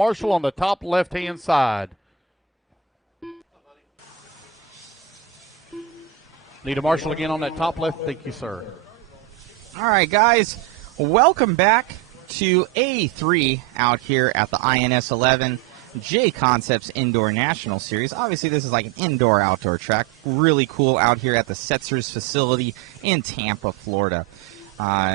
Marshall on the top left-hand side. Need a Marshall again on that top left. Thank you, sir. All right, guys. Welcome back to A3 out here at the INS11 JConcepts Indoor National Series. Obviously, this is like an indoor-outdoor track. Really cool out here at the Setzers facility in Tampa, Florida.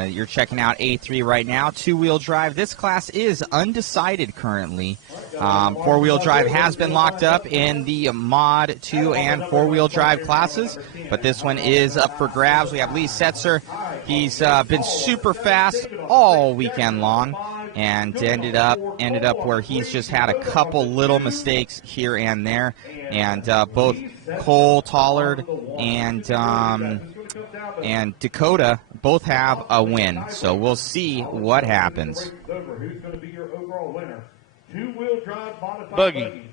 You're checking out A3 right now, two-wheel drive. This class is undecided currently. Four-wheel drive has been locked up in the Mod 2 and four-wheel drive classes, but this one is up for grabs. We have Lee Setzer. He's been super fast all weekend long and ended up where he's just had a couple little mistakes here and there, and both Cole Tollard and Dakota both have a win, so we'll see what happens. Buggy,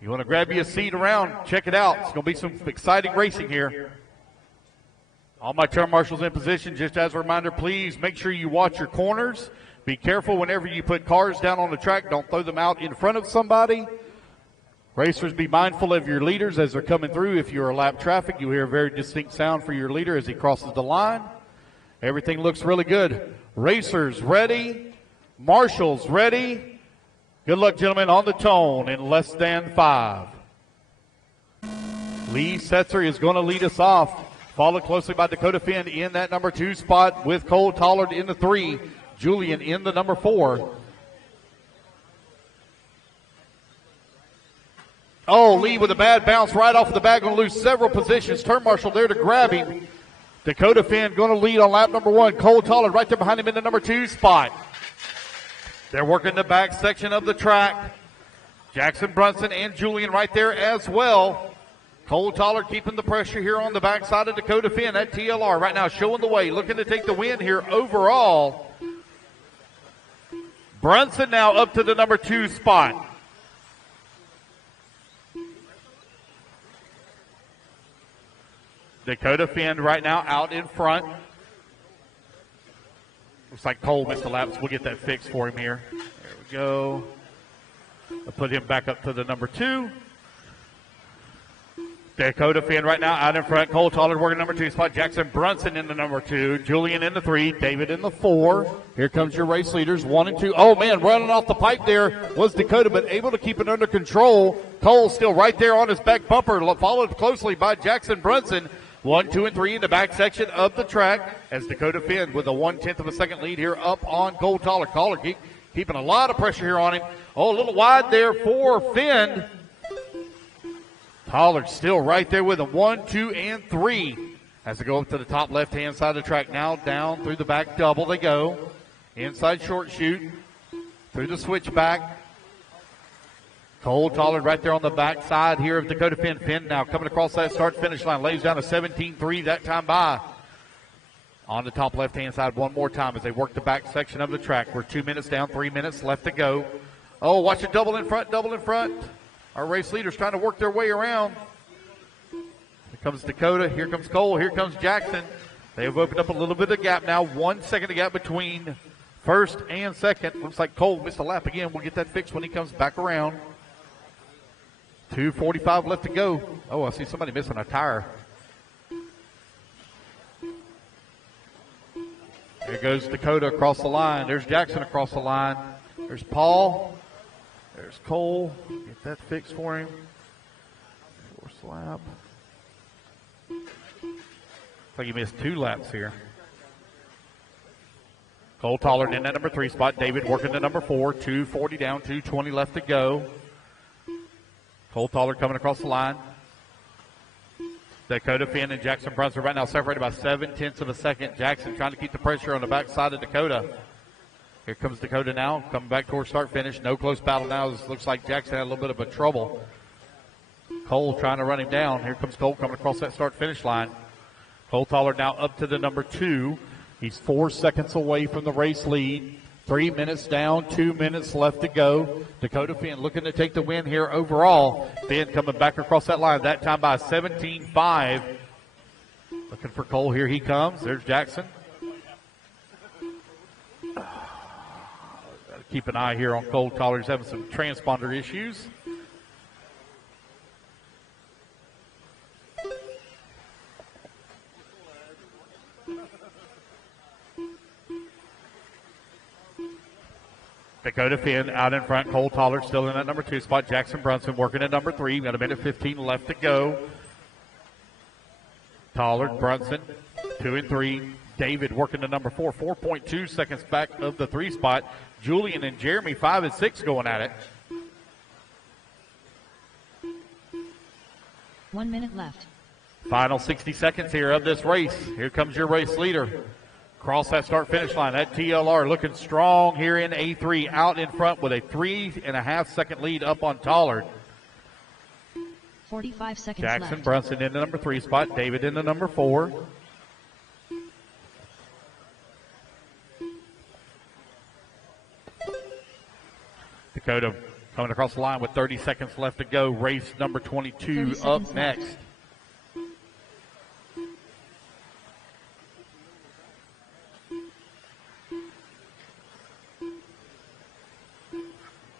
you want to grab you a seat around, check it out. It's going to be some exciting racing here. All my turn marshals in position. Just as a reminder, please make sure you watch your corners. Be careful whenever you put cars down on the track. Don't throw them out in front of somebody. Racers, be mindful of your leaders as they're coming through. If you're a lap traffic, you hear a very distinct sound for your leader as he crosses the line. Everything looks really good. Racers ready. Marshals ready. Good luck, gentlemen, on the tone in less than 5. Lee Setzer is going to lead us off, followed closely by Dakota Finn in that number 2 spot with Cole Tollard in the 3, Julian in the number 4. Oh, Lee with a bad bounce right off the bat, going to lose several positions. Turn marshal there to grab him. Dakota Finn going to lead on lap number 1. Cole Tollard right there behind him in the number 2 spot. They're working the back section of the track. Jackson Brunson and Julian right there as well. Cole Tollard keeping the pressure here on the backside of Dakota Finn. That TLR right now showing the way, looking to take the win here overall. Brunson now up to the number 2 spot. Dakota Finn right now out in front. Looks like Cole missed the laps. We'll get that fixed for him here. There we go. I'll put him back up to the number 2. Dakota Finn right now out in front. Cole Tollard working number 2 spot. Jackson Brunson in the number 2. Julian in the 3. David in the 4. Here comes your race leaders, 1 and 2. Oh, man, running off the pipe there was Dakota, but able to keep it under control. Cole still right there on his back bumper, followed closely by Jackson Brunson. 1, 2, and 3 in the back section of the track as Dakota Finn with a 1/10 of a second lead here up on Cole Tollard. Tollard keeping a lot of pressure here on him. Oh, a little wide there for Finn. Tollard still right there with a 1, 2, and 3 as they go up to the top left-hand side of the track. Now down through the back double they go. Inside short shoot through the switchback. Cole Tollard right there on the backside here of Dakota Finn. Finn now coming across that start-finish line. Lays down a 17-3 that time by. On the top left-hand side one more time as they work the back section of the track. We're 2 minutes down, 3 minutes left to go. Oh, watch it double in front, double in front. Our race leaders trying to work their way around. Here comes Dakota. Here comes Cole. Here comes Jackson. They have opened up a little bit of gap now. 1 second of gap between first and second. Looks like Cole missed a lap again. We'll get that fixed when he comes back around. 2:45 left to go. Oh, I see somebody missing a tire. There goes Dakota across the line. There's Jackson across the line. There's Paul. There's Cole. Get that fixed for him. Force lap. Looks like he missed 2 laps here. Cole Tollard in that number 3 spot. David working the number 4. 2:40 down, 2:20 left to go. Cole Tollard coming across the line. Dakota Finn and Jackson Brunson right now separated by 7/10 of a second. Jackson trying to keep the pressure on the backside of Dakota. Here comes Dakota now, coming back towards start finish. No close battle now. This looks like Jackson had a little bit of a trouble. Cole trying to run him down. Here comes Cole coming across that start finish line. Cole Tollard now up to the number 2. He's 4 seconds away from the race lead. 3 minutes down, 2 minutes left to go. Dakota Finn looking to take the win here overall. Finn coming back across that line, that time by 17.5. Looking for Cole, here he comes. There's Jackson. Gotta Keep an eye here on Cole Toller. He's having some transponder issues. Dakota Finn out in front. Cole Toller still in that number 2 spot. Jackson Brunson working at number 3. Got a minute 15 left to go. Toller, Brunson, 2 and 3. David working to number 4. 4.2 seconds back of the 3 spot. Julian and Jeremy 5 and 6 going at it. 1 minute left. Final 60 seconds here of this race. Here comes your race leader. Cross that start-finish line. That TLR looking strong here in A3, out in front with a 3.5 second lead up on Tollard. 45 seconds Jackson left. Brunson in the number 3 spot. David in the number 4. Dakota coming across the line with 30 seconds left to go. Race number 22 up next. Left.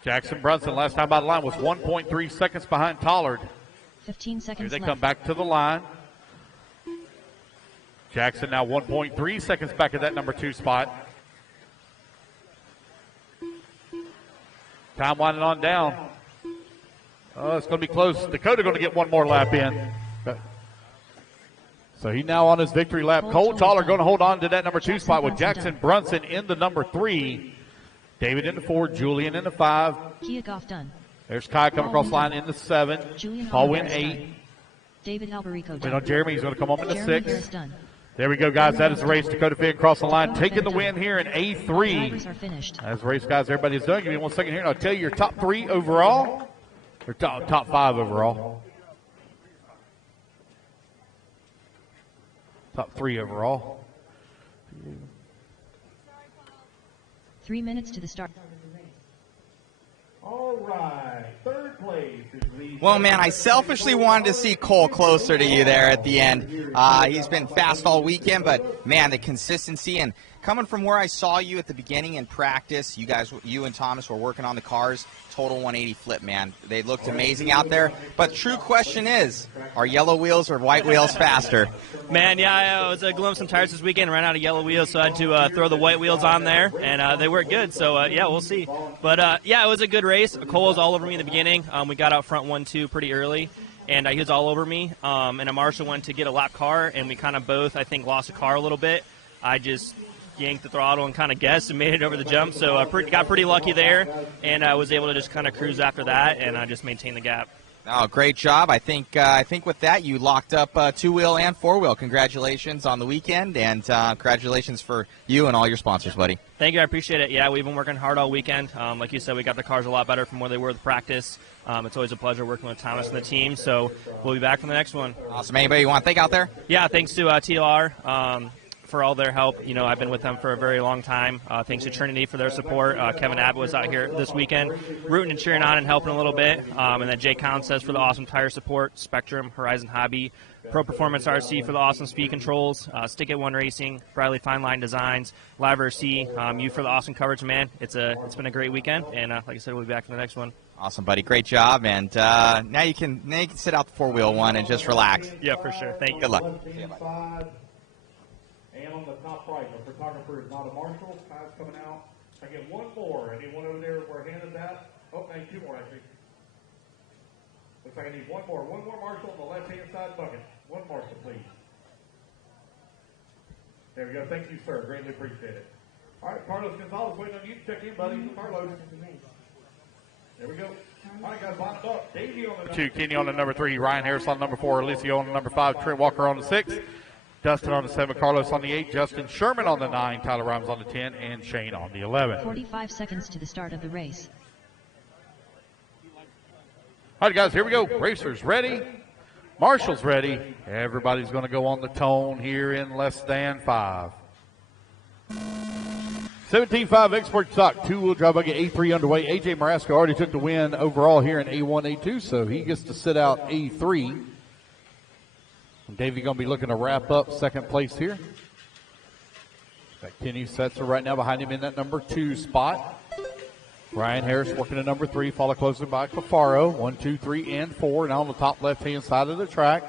Jackson Brunson last time by the line was 1.3 seconds behind Tollard. 15 seconds Here they left. come back to the line. Jackson now 1.3 seconds back at that number 2 spot. Time winding on down. Oh, it's going to be close. Dakota going to get one more lap in. So he now on his victory lap. Cole Toller going to hold on to that number 2 spot with Jackson Brunson in the number 3. David in the 4, Julian in the 5. Kia Goff done. There's Kai coming across the line in the 7. Julian Paul Wynn Alvarez 8. done. David Alberico We done. know Jeremy's going to come home in the Jeremy Harris 6. done. There we go, guys. That is the race. Dakota Finn across the line, taking the win here in A3. Drivers are finished. As race, guys, everybody's done. Give me 1 second here, and I'll tell you your top 3 overall, or top 5 overall. Top 3 overall. 3 minutes to the start. All right, third place is the... Well, man, I selfishly wanted to see Cole closer to you there at the end. He's been fast all weekend, but, man, the consistency and coming from where I saw you at the beginning in practice, you and Thomas were working on the cars, total 180 flip, man. They looked amazing out there. But true question is, are yellow wheels or white wheels faster? Man, yeah, I was gluing some tires this weekend, ran out of yellow wheels, so I had to throw the white wheels on there, and they worked good. So, yeah, we'll see. But, yeah, it was a good race. Cole was all over me in the beginning. We got out front 1-2 pretty early, and he was all over me. And Marshall went to get a lap car, and we kind of both, I think, lost the car a little bit. I just yanked the throttle and kind of guessed and made it over the jump. So I got pretty lucky there, and I was able to just kind of cruise after that, and I just maintained the gap. Oh, great job. I think with that you locked up 2-wheel and 4-wheel. Congratulations on the weekend, and congratulations for you and all your sponsors, buddy. Thank you. I appreciate it. Yeah, we've been working hard all weekend. Like you said, we got the cars a lot better from where they were with practice. It's always a pleasure working with Thomas and the team, so we'll be back for the next one. Awesome. Anybody you want to thank out there? Yeah, thanks to TLR. For all their help. You know, I've been with them for a very long time. Thanks to Trinity for their support. Kevin Abbott was out here this weekend rooting and cheering on and helping a little bit. And then JConcepts for the awesome tire support. Spectrum, Horizon Hobby, Pro Performance RC for the awesome speed controls. Stick It One Racing, Bradley Fine Line Designs, LiveRC, you for the awesome coverage, man. It's been a great weekend. And like I said, we'll be back for the next one. Awesome, buddy. Great job. And now you can sit out the 4-wheel one and just relax. Yeah, for sure. Thank you. Good luck. And on the top right, the photographer is not a marshal. Kai's coming out. I get one more. Anyone over there where hand is at? Oh, I need 2 more, actually. Looks like I need one more. One more marshal on the left-hand side bucket. One marshal, please. There we go. Thank you, sir. Greatly appreciate it. All right, Carlos Gonzalez waiting on you to check in, buddy. Carlos. There we go. All right, guys, line up. Davey on the 2, Kenny on the number 3, Ryan Harris on number 4, Alicia on the number 5, Trent Walker on the 6. Dustin on the 7, Carlos on the 8, Justin Sherman on the 9, Tyler Rhymes on the 10, and Shane on the 11. 45 seconds to the start of the race. All right, guys, here we go. Racers ready. Marshall's ready. Everybody's going to go on the tone here in less than 5. 17.5 Export Stock, 2-wheel drive buggy, A3 underway. AJ Marasco already took the win overall here in A1, A2, so he gets to sit out A3. Davey going to be looking to wrap up second place here. Got Kenny Setzer right now behind him in that number 2 spot. Ryan Harris working at number 3, followed closely by Cafaro. 1, 2, 3, and 4. Now on the top left-hand side of the track.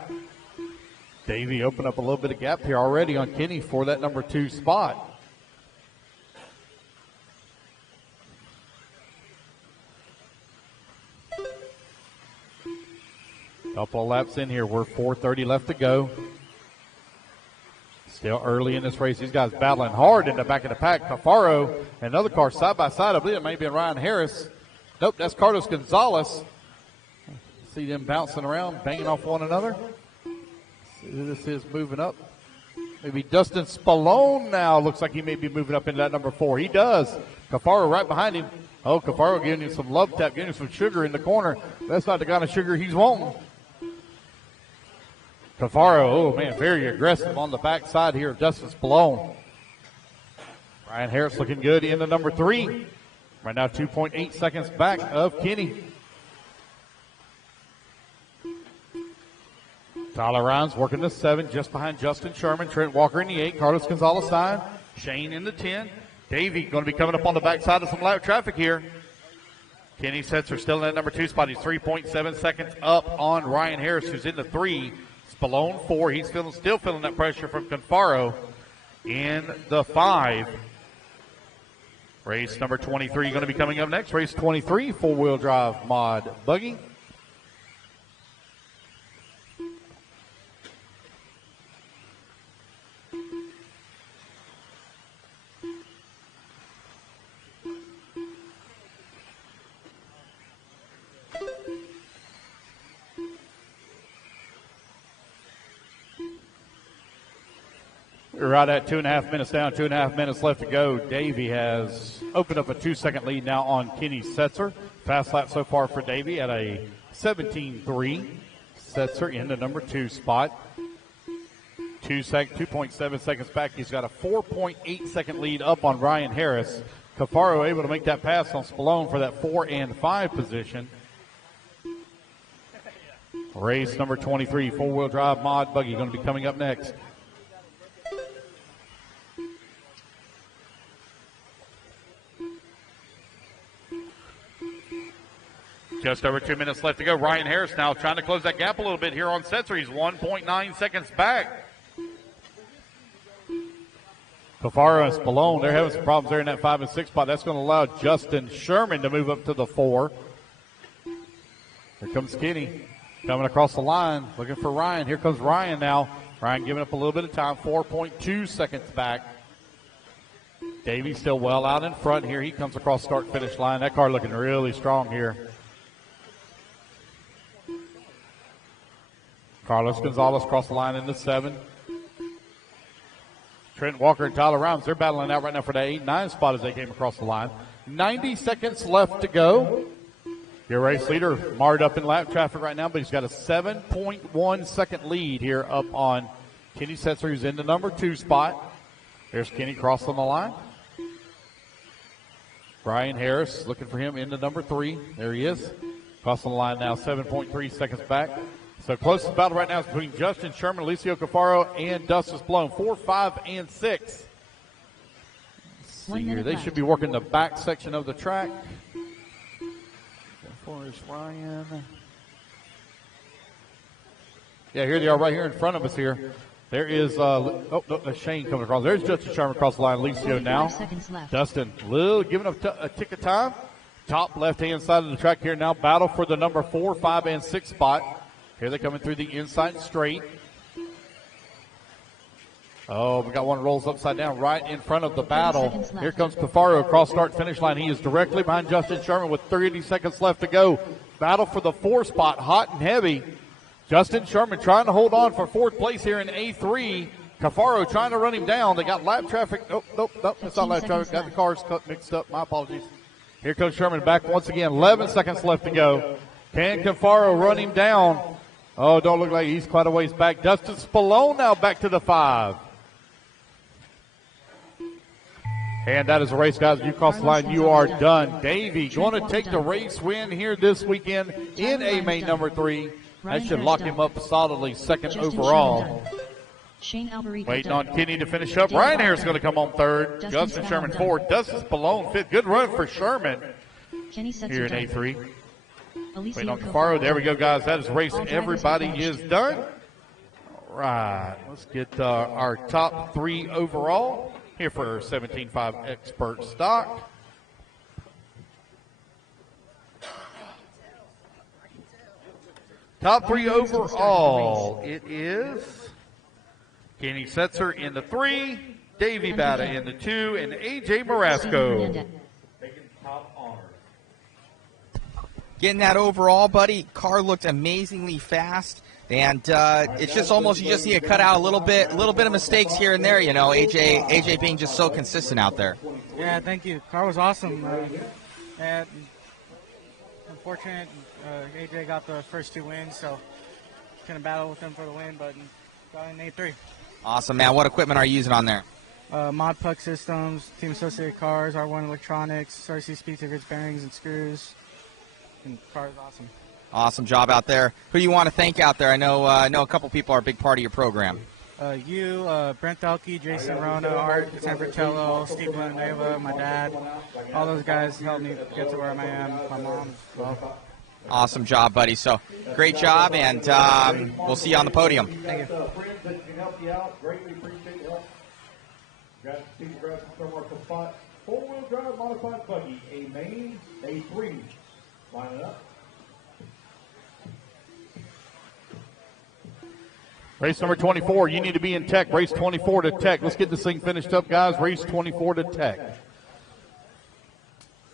Davey opened up a little bit of gap here already on Kenny for that number 2 spot. Couple of laps in here. We're 4:30 left to go. Still early in this race. These guys battling hard in the back of the pack. Cafaro, another car side by side. I believe it may be Ryan Harris. Nope, that's Carlos Gonzalez. See them bouncing around, banging off one another. See who this is moving up. Maybe Dustin Spallone now. Looks like he may be moving up into that number 4. He does. Cafaro right behind him. Oh, Cafaro giving him some love tap, giving him some sugar in the corner. That's not the kind of sugar he's wanting. Cafaro, oh man, very aggressive on the backside here of Dustin Spallone. Ryan Harris looking good in the number 3. Right now 2.8 seconds back of Kenny. Tyler Ryan's working the 7 just behind Justin Sherman. Trent Walker in the 8. Carlos Gonzalez 9. Shane in the 10. Davey going to be coming up on the backside of some lap traffic here. Kenny Setzer still in that number 2 spot. He's 3.7 seconds up on Ryan Harris, who's in the 3. Spallone 4. He's still feeling that pressure from Cafaro in the 5. Race number 23 going to be coming up next. Race 23, 4-wheel drive mod buggy. We're right at 2.5 minutes down, 2.5 minutes left to go. Davey has opened up a 2-second lead now on Kenny Setzer. Fast lap so far for Davey at a 17.3. Setzer in the number 2 spot. 2.7 seconds back. He's got a 4.8 second lead up on Ryan Harris. Cafaro able to make that pass on Spallone for that 4 and 5 position. Race number 23, 4-wheel drive mod buggy going to be coming up next. Just over 2 minutes left to go. Ryan Harris now trying to close that gap a little bit here on Setzer. He's 1.9 seconds back. Cafaro and Spallone, they're having some problems there in that 5 and 6 spot. That's going to allow Justin Sherman to move up to the 4. Here comes Kenny coming across the line, looking for Ryan. Here comes Ryan now. Ryan giving up a little bit of time, 4.2 seconds back. Davey still well out in front here. He comes across start-finish line. That car looking really strong here. Carlos Gonzalez across the line in the 7. Trent Walker and Tyler Rhymes, they're battling out right now for the 8-9 spot as they came across the line. 90 seconds left to go. Your race leader marred up in lap traffic right now, but he's got a 7.1 second lead here up on Kenny Setzer, who's in the number 2 spot. There's Kenny crossing the line. Ryan Harris looking for him in the number 3. There he is. Crossing the line now, 7.3 seconds back. So closest battle right now is between Justin Sherman, Alicio Cafaro, and Dustin Spallone. 4, 5, and 6. Let's see here. They should be working the back section of the track. There's Ryan. Yeah, here they are right here in front of us here. There is, that's Shane coming across. There's Justin Sherman across the line. Alicio now. Dustin, giving up a tick of time. Top left-hand side of the track here now. Battle for the number 4, 5, and 6 spot. Here they're coming through the inside straight. Oh, we got one rolls upside down right in front of the battle. Here comes Cafaro across start-finish line. He is directly behind Justin Sherman with 30 seconds left to go. Battle for the 4 spot, hot and heavy. Justin Sherman trying to hold on for 4th place here in A3. Cafaro trying to run him down. They got lap traffic. Nope, it's not lap traffic. Got the cars mixed up. My apologies. Here comes Sherman back once again. 11 seconds left to go. Can Cafaro run him down? Oh, don't look like he's quite a ways back. Dustin Spallone now back to the 5. And that is a race, guys. You cross the line, you are done. Davey going to take the race win here this weekend in a main number 3. That should lock him up solidly second overall. Waiting on Kenny to finish up. Ryan Harris is going to come on 3rd. Justin Sherman 4th. Dustin Spallone 5th. Good run for Sherman. Kenny Setzer here in done. A3. Alicia Waiting on Cofaro Cafaro. There we done. go, guys. That is the race. All drivers Everybody have is finished. done. All right. Let's get our top 3 overall here for 17.5 Expert Stock. Top 3 overall. It is Kenny Setzer in the 3, Davey Bata in the 2, and AJ Marasco. Getting that overall, buddy. Car looked amazingly fast, and it's just almost you just see it cut out a little bit of mistakes here and there. You know, AJ being just so consistent out there. Yeah, thank you. Car was awesome. And unfortunate, AJ got the first 2 wins, so couldn't battle with him for the win, but got an A3. Awesome, man. What equipment are you using on there? Mod Puck Systems, Team Associated Cars, R1 Electronics, RC Speed Tickets, bearings and screws. And car is awesome. Awesome job out there. Who do you want to thank out there? I know a couple people are a big part of your program. Brent Elke, Jason Rona, Art Sanfratello, Steve Villanueva, my dad. All those guys helped me get to where I am. My mom as well. Awesome job, buddy. So great job, and we'll see you on the podium. Thank you. Friends that can help you out, greatly appreciate your help. Grab some people, grab some thermal spot. 4-wheel drive modified buggy, a main, A3. Line it up. Race number 24, you need to be in tech. Race 24 to tech. Let's get this thing finished up, guys. Race 24 to tech.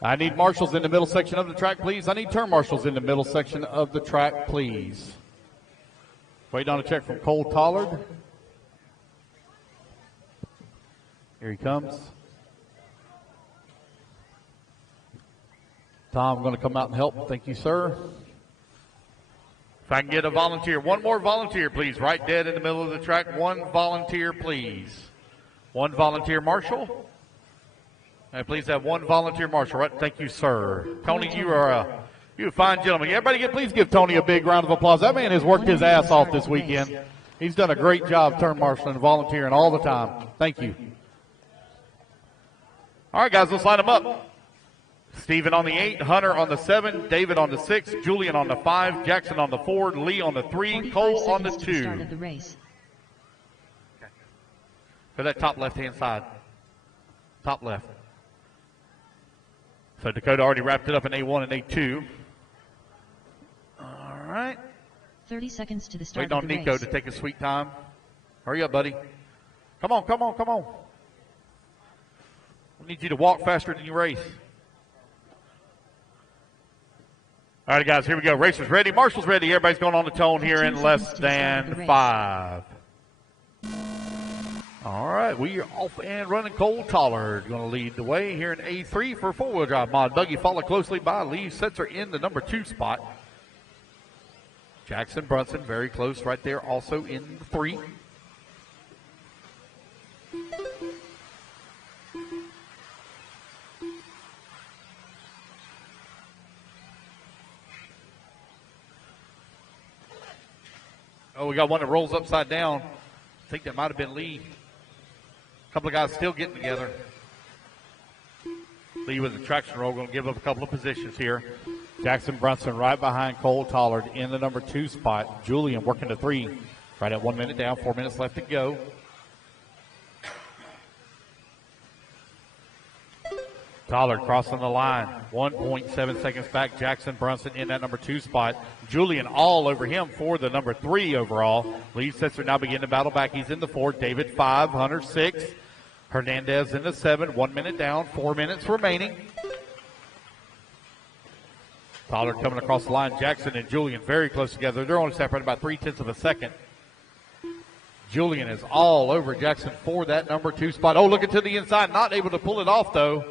I need marshals in the middle section of the track, please. I need turn marshals in the middle section of the track, please. Waiting on a check from Cole Tollard. Here he comes. Tom, I'm going to come out and help. Thank you, sir. If I can get a volunteer. One more volunteer, please. Right dead in the middle of the track. One volunteer, please. One volunteer marshal. And please have one volunteer marshal. Right. Thank you, sir. Tony, you are a fine gentleman. Everybody please give Tony a big round of applause. That man has worked his ass off this weekend. He's done a great job turn marshaling and volunteering all the time. Thank you. All right, guys, let's line them up. Steven on the 8, Hunter on the 7, David on the 6, Julian on the 5, Jackson on the 4, Lee on the 3, Cole on the 2. Start of the race. For that top left-hand side. Top left. So Dakota already wrapped it up in A1 and A2. All right. 30 seconds to the start Waiting of on the Nico race. to take a sweet time. Hurry up, buddy. Come on, come on, come on. We need you to walk faster than you race. All right, guys, here we go. Racers ready. Marshall's ready. Everybody's going on the tone here in less than 5. All right, we are off and running. Cole Tollard going to lead the way here in A3 for 4-wheel drive mod buggy, followed closely by Lee Setzer in the number 2 spot. Jackson Brunson very close right there, also in the 3. Oh, we got one that rolls upside down. I think that might have been Lee. A couple of guys still getting together. Lee with the traction roll going to give up a couple of positions here. Jackson Brunson right behind Cole Tollard in the number 2 spot. Julian working to 3. Right at 1 minute down, 4 minutes left to go. Tollard crossing the line. 1.7 seconds back. Jackson Brunson in that number 2 spot. Julian all over him for the number 3 overall. Lee Setzer now beginning to battle back. He's in the 4. David 5. Hunter 6. Hernandez in the 7. 1 minute down. 4 minutes remaining. Tollard coming across the line. Jackson and Julian very close together. They're only separated about 0.3 of a second. Julian is all over Jackson for that number 2 spot. Oh, looking to the inside. Not able to pull it off, though.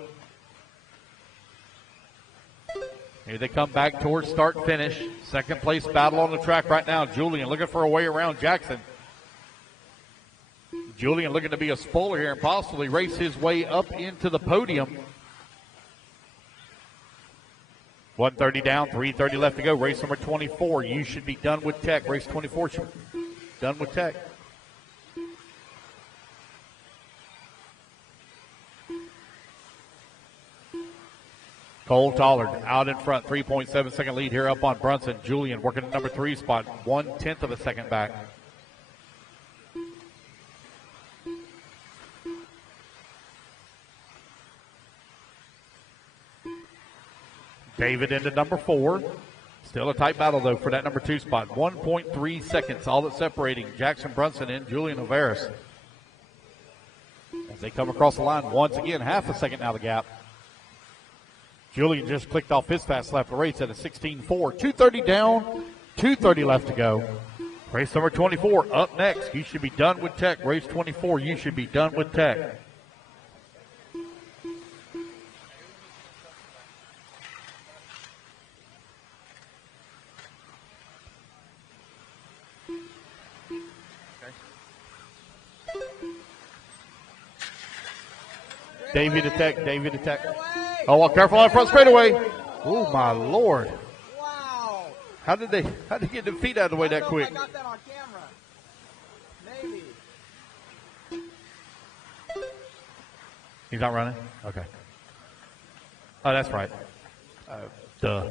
Here they come back towards start finish. Second place battle on the track right now. Julian looking for a way around Jackson. Julian looking to be a spoiler here and possibly race his way up into the podium. 1:30 down, 3:30 left to go. Race number 24. You should be done with tech. Race 24 should be done with tech. Cole Tollard out in front, 3.7-second lead here up on Brunson. Julian working at number 3 spot, 1/10 of a second back. David into number 4. Still a tight battle, though, for that number 2 spot. 1.3 seconds, all that's separating Jackson Brunson and Julian Averis. As they come across the line, once again, half a second now the gap. Julian just clicked off his fast lap of the race at a 16.4. 2:30 down, 2:30 left to go. Race number 24 up next. You should be done with tech. Race 24, you should be done with tech. Davey to tech, Davey to tech. Oh, well, careful on front straightaway. Oh, my Lord. Wow. How did they get their feet out of the way that quick? I got that on camera. Maybe. He's not running? Okay. Oh, that's right. Duh.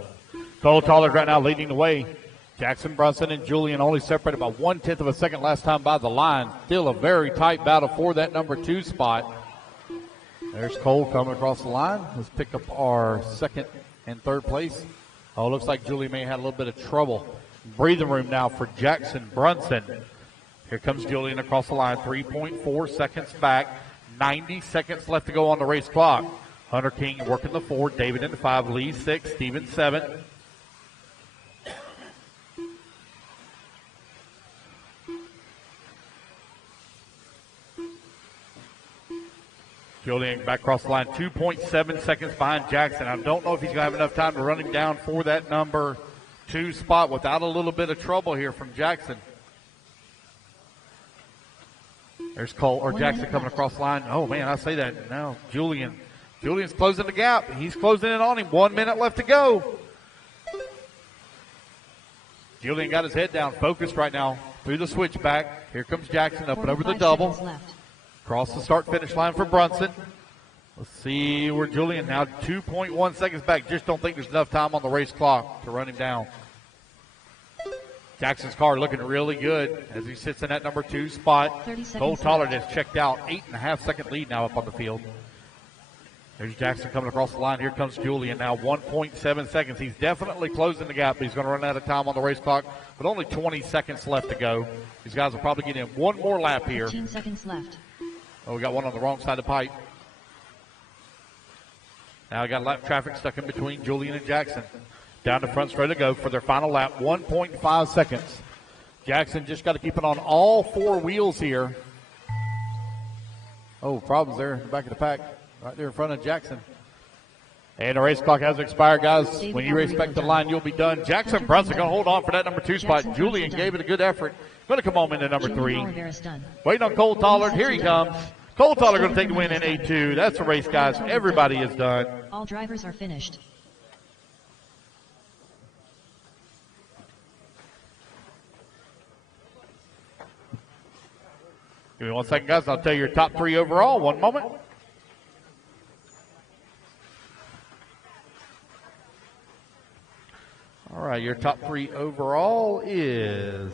Cole Tollard right now leading the way. Jackson Brunson and Julian only separated by 1/10 of a second last time by the line. Still a very tight battle for that number 2 spot. There's Cole coming across the line. Let's pick up our second and third place. Oh, looks like Julian may have had a little bit of trouble. Breathing room now for Jackson Brunson. Here comes Julian across the line, 3.4 seconds back. 90 seconds left to go on the race clock. Hunter King working the 4, David into 5, Lee 6, Steven 7. Julian back across the line, 2.7 seconds behind Jackson. I don't know if he's going to have enough time to run him down for that number 2 spot without a little bit of trouble here from Jackson. There's Cole or Jackson coming across the line. Oh, man, I say that now. Julian's closing the gap. He's closing in on him. 1 minute left to go. Julian got his head down, focused right now through the switchback. Here comes Jackson up and over the double. Across the start-finish line for Brunson. Let's see where Julian now 2.1 seconds back. Just don't think there's enough time on the race clock to run him down. Jackson's car looking really good as he sits in that number 2 spot. Cole Tollard has checked out. 8.5-second lead now up on the field. There's Jackson coming across the line. Here comes Julian now, 1.7 seconds. He's definitely closing the gap. He's going to run out of time on the race clock, but only 20 seconds left to go. These guys will probably get in one more lap here. 15 seconds left. Oh, we got one on the wrong side of the pipe. Now we got lap traffic stuck in between Julian and Jackson. Down the front straight to go for their final lap, 1.5 seconds. Jackson just got to keep it on all 4 wheels here. Oh, problems there in the back of the pack, right there in front of Jackson. And the race clock has expired, guys. When you race back to the line, you'll be done. Jackson Brunson going to hold on for that number 2 spot. Julian gave it a good effort. Going to come home into number 3. Waiting on Cole Tollard. Here he comes. Cole Tollard going to take the win in A2. That's the race, guys. Everybody is done. All drivers are finished. Give me 1 second, guys. I'll tell you your top 3 overall. One moment. All right, your top 3 overall is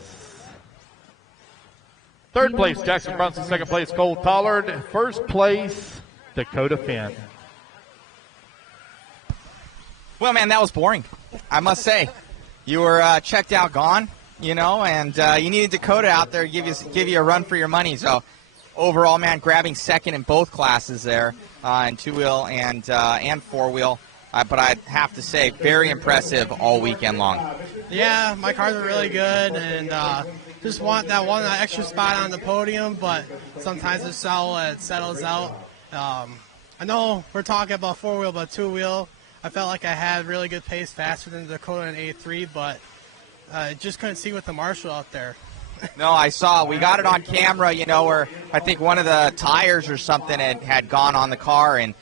third place, Jackson Brunson. Second place, Cole Tollard. First place, Dakota Finn. Well, man, that was boring, I must say. You were checked out, gone, you know, and you needed Dakota out there to give you a run for your money. So overall, man, grabbing second in both classes there, in 2-wheel and 4-wheel. But I'd have to say, very impressive all weekend long. Yeah, my cars are really good, and just want that one extra spot on the podium, but sometimes it settles out. I know we're talking about 4-wheel, but 2-wheel, I felt like I had really good pace, faster than the Dakota in A3, but just couldn't see with the Marshall out there. No, I saw. We got it on camera, you know, where I think one of the tires or something had gone on the car, and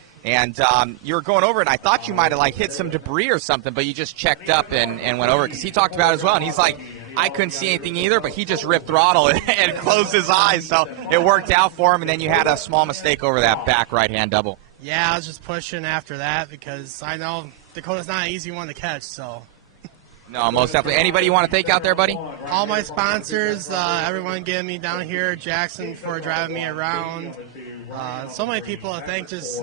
you were going over it. I thought you might have, like, hit some debris or something, but you just checked up and went over it, because he talked about it as well. And he's like, I couldn't see anything either, but he just ripped throttle and closed his eyes. So it worked out for him, and then you had a small mistake over that back right-hand double. Yeah, I was just pushing after that because I know Dakota's not an easy one to catch, so. No, most definitely. Anybody you want to thank out there, buddy? All my sponsors, everyone getting me down here, Jackson for driving me around. So many people to thank, just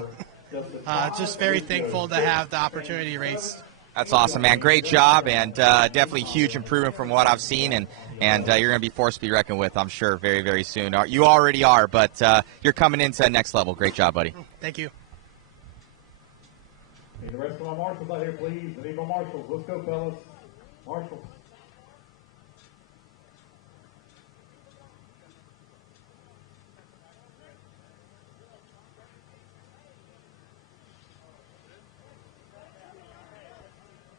very thankful to have the opportunity to race. That's awesome, man. Great job, and definitely huge improvement from what I've seen, and you're going to be forced to be reckoned with, I'm sure, very, very soon. You already are, but you're coming into the next level. Great job, buddy. Thank you. Need the rest of my marshals out here, please. I need my marshals. Let's go, fellas. Marshals.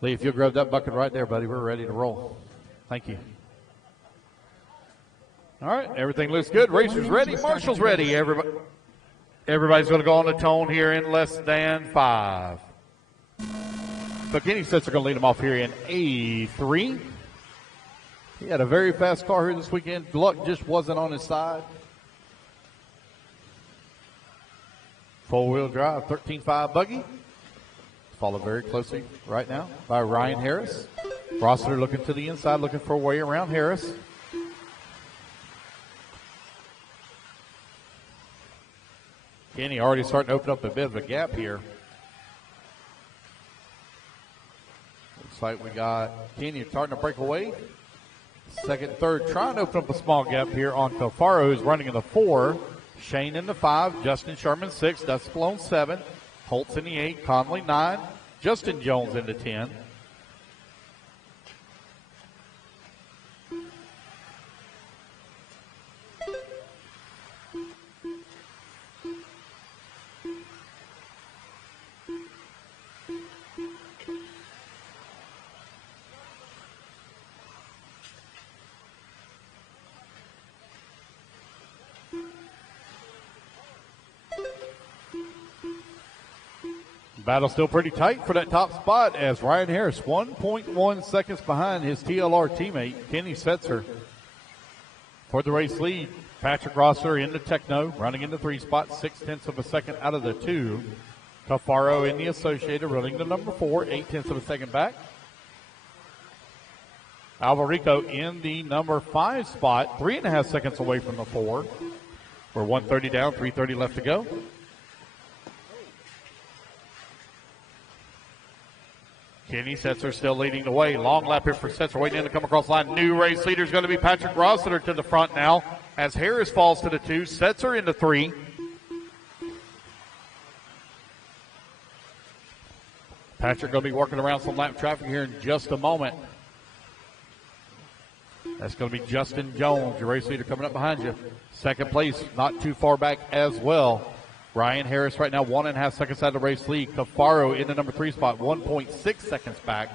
Lee, if you'll grab that bucket right there, buddy, we're ready to roll. Thank you. All right, everything looks good. Racers ready, marshals ready. Everybody's going to go on the tone here in less than 5. So Kenny Setzer going to lead them off here in A3. He had a very fast car here this weekend. Luck just wasn't on his side. Four-wheel drive, 13.5 buggy. Followed very closely right now by Ryan Harris. Rossiter looking to the inside, looking for a way around Harris. Kenny already starting to open up a bit of a gap here. Looks like we got Kenny starting to break away. Second, third, trying to open up a small gap here on Cafaro, who's running in the 4. Shane in the 5. Justin Sherman 6. Dustin Malone 7. Holtz in the 8. Conley 9. Justin Jones in the 10. Battle still pretty tight for that top spot as Ryan Harris 1.1 seconds behind his TLR teammate Kenny Setzer. For the race lead, Patrick Rosser in the Techno, running in the 3 spot, 0.6 of a second out of the 2. Cafaro in the Associated, running the number 4, 0.8 of a second back. Alvarico in the number 5 spot, 3.5 seconds away from the 4. We're 1:30 down, 3:30 left to go. Kenny Setzer still leading the way. Long lap here for Setzer, waiting in to come across the line. New race leader is going to be Patrick Rossiter to the front now as Harris falls to the 2. Setzer into 3. Patrick going to be working around some lap traffic here in just a moment. That's going to be Justin Jones, your race leader, coming up behind you. Second place, not too far back as well. Ryan Harris right now 1.5 seconds out of the race lead. Cafaro in the number 3 spot, 1.6 seconds back.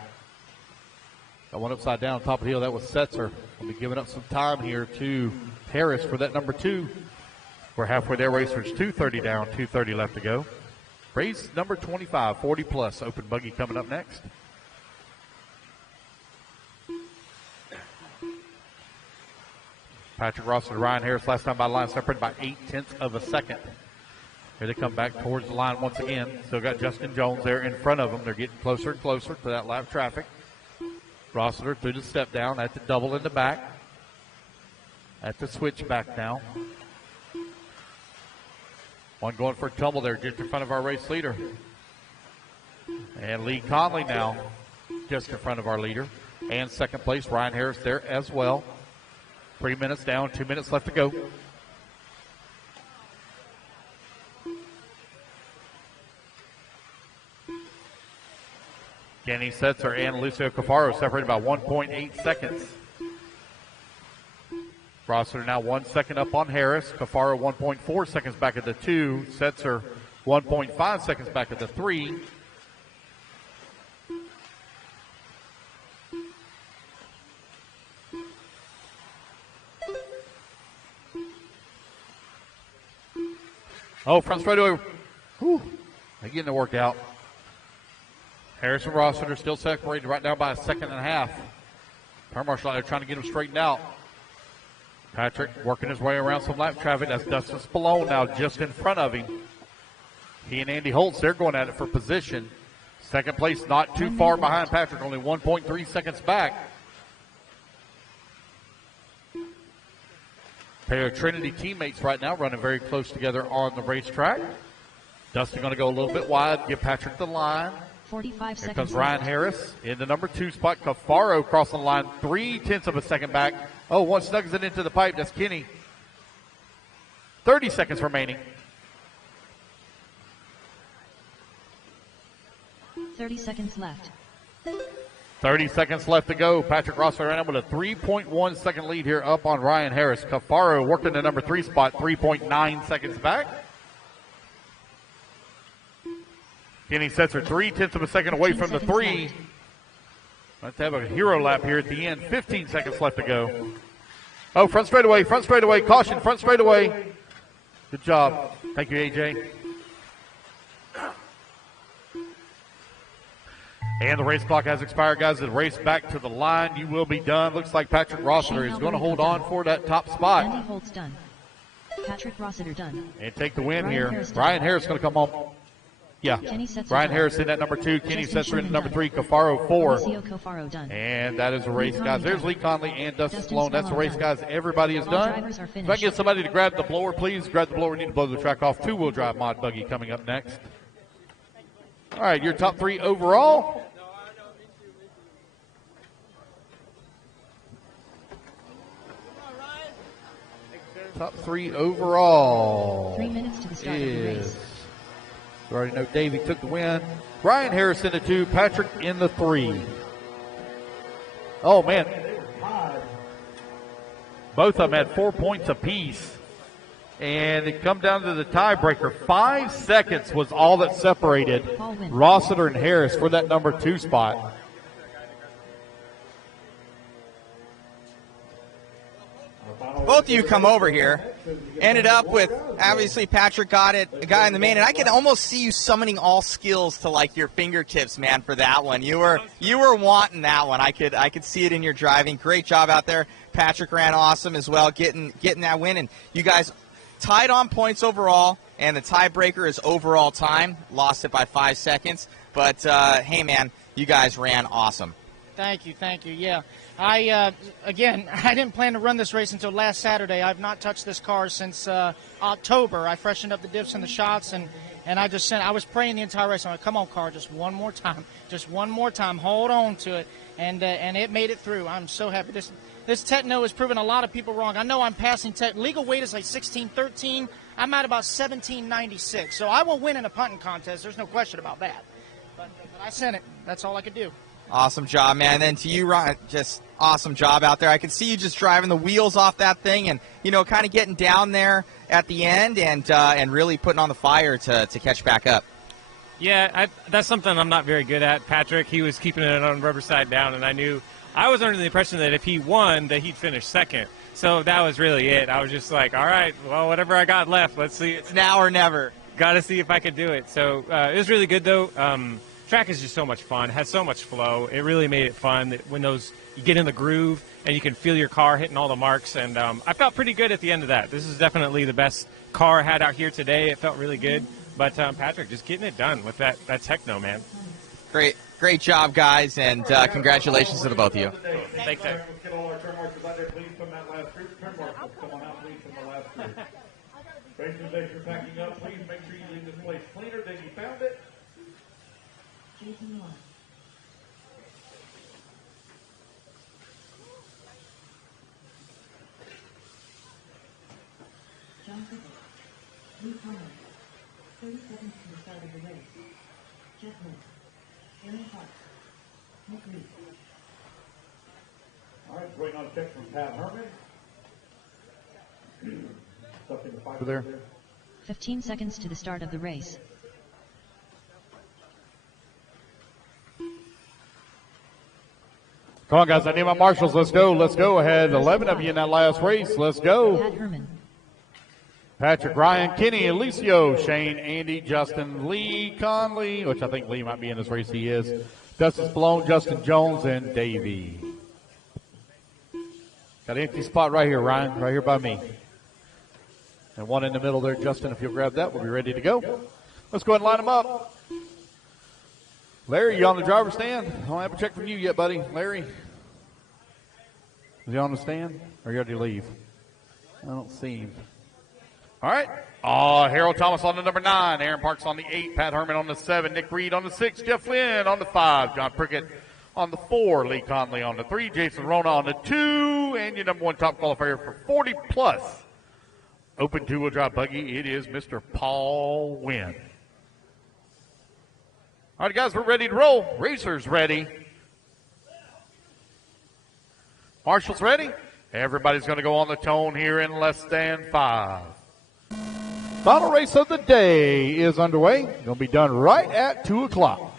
That one upside down, top of the hill, that was Setzer. We'll be giving up some time here to Harris for that number 2. We're halfway there, racers. 2:30 down, 2:30 left to go. Race number 25, 40 plus. Open buggy coming up next. Patrick Ross and Ryan Harris last time by the line separated by 0.8 of a second. Here they come back towards the line once again. Still got Justin Jones there in front of them. They're getting closer and closer to that lap traffic. Rossiter through the step down at the double in the back. At the switch back now. One going for a tumble there just in front of our race leader. And Lee Conley now just in front of our leader. And second place, Ryan Harris there as well. 3 minutes down, 2 minutes left to go. Kenny Setzer and Lucio Cafaro separated by 1.8 seconds. Rossiter now 1 second up on Harris. Cafaro 1.4 seconds back at the 2. Setzer 1.5 seconds back at the 3. Oh, front straightaway. Whew. They're getting it worked out. Harris and Rossiter still separated right now by 1.5 seconds. Turn marshal out there trying to get them straightened out. Patrick working his way around some lap traffic. That's Dustin Spallone now just in front of him. He and Andy Holtz, they're going at it for position. Second place not too far behind Patrick, only 1.3 seconds back. Pair of Trinity teammates right now running very close together on the racetrack. Dustin going to go a little bit wide, give Patrick the line. 45 Here seconds comes Ryan Harris in the number 2 spot. Cafaro crossing the line, 0.3 of a second back. Oh, one snugs it into the pipe. That's Kenny. 30 seconds remaining. 30 seconds left. 30 seconds left to go. Patrick Rossler right now with a 3.1 second lead here up on Ryan Harris. Cafaro working the number 3 spot, 3.9 seconds back. Kenny sets her 0.3 of a second away from the 3. Left. Let's have a hero lap here at the end. 15 seconds left to go. Oh, front straightaway, caution, front straightaway. Good job. Thank you, AJ. And the race clock has expired, guys. The race back to the line. You will be done. Looks like Patrick Rossiter is going to hold on for that top spot. Andy Holt's done. Patrick Rossiter done. And take the win Ryan here. Harris done. Ryan Harris going to come home. Yeah. Kenny Setzer Ryan done. Harris in that number 2. Kenny Justin Setzer in Sherman number done. 3. Cafaro 4. Mauricio Cofaro done. And that is a race, Lee guys. Conley There's done. Lee Conley and Dustin Dustin Sloan. That's the Sloan race, done. guys. Everybody is All done. drivers are If I can finished. get somebody to grab the blower, please grab the blower. We need to blow the track off. 2-wheel drive mod buggy coming up next. All right, your top 3 overall. Top 3 overall. 3 minutes to the start of the race. You already know Davey took the win. Ryan Harris in the 2, Patrick in the 3. Oh, man. Both of them had 4 points apiece. And it come down to the tiebreaker. 5 seconds was all that separated Rossiter and Harris for that number 2 spot. Both of you come over here. Ended up with, obviously, Patrick got it, a guy in the main, and I could almost see you summoning all skills to like your fingertips, man, for that one. You were wanting that one. I could see it in your driving. Great job out there. Patrick ran awesome as well, getting that win, and you guys tied on points overall, and the tiebreaker is overall time. Lost it by 5 seconds, but hey, man, you guys ran awesome. Thank you. Yeah, I didn't plan to run this race until last Saturday. I've not touched this car since October. I freshened up the diffs and the shots, and I was praying the entire race. I'm like, come on, car, just one more time, hold on to it, and it made it through. I'm so happy. This Techno has proven a lot of people wrong. I know I'm passing Tech. Legal weight is like 1613. I'm at about 1796, so I will win in a punting contest. There's no question about that. But I sent it. That's all I could do. Awesome job, man. And then to you, Ron, just awesome job out there. I could see you just driving the wheels off that thing and, kind of getting down there at the end and really putting on the fire to catch back up. Yeah, that's something I'm not very good at. Patrick, he was keeping it on rubber side down, and I was under the impression that if he won, that he'd finish second. So that was really it. I was just like, all right, well, whatever I got left, let's see. It's now or never. Got to see if I could do it. So it was really good, though. Track is just so much fun, has so much flow. It really made it fun when you get in the groove and you can feel your car hitting all the marks. And I felt pretty good at the end of that. This is definitely the best car I had out here today. It felt really good. But Patrick, just getting it done with that Techno, man. Great job, guys, and congratulations to the both of you. Thanks, Ed. Get all our turn marshals out there, please, from that last group. Turn marshals, come on out, please, from the last group. Racers, as you're packing up, please make sure you leave this place cleaner than you found it. Jason Moore. John Cricket. Lee Conley. 30 seconds to the start of the race. Jeff Moore. Aaron Hart. Nick Reed. All right, waiting on a check from Pat Herman. Something to fight there. 15 seconds to the start of the race. Come on, guys. I need my marshals. Let's go. Let's go ahead. 11 of you in that last race. Let's go. Pat Herman. Patrick, Ryan, Kenny, Alicio, Shane, Andy, Justin, Lee, Conley, which I think Lee might be in this race. He is. Dustin Spallone, Justin Jones, and Davey. Got an empty spot right here, Ryan, right here by me. And one in the middle there, Justin, if you'll grab that, we'll be ready to go. Let's go ahead and line them up. Larry, you on the driver's stand? I don't have a check from you yet, buddy. Larry? Is he on the stand? Or you already leave? I don't see him. All right. Harold Thomas on the number 9. Aaron Parks on the 8. Pat Herman on the 7. Nick Reed on the 6. Jeff Lynn on the 5. John Prickett on the 4. Lee Conley on the 3. Jason Rona on the 2. And your number 1 top qualifier for 40-plus open two-wheel drive buggy, it is Mr. Paul Wynn. All right, guys, we're ready to roll. Racers ready. Marshall's ready. Everybody's going to go on the tone here in less than 5. Final race of the day is underway. Going to be done right at 2 o'clock.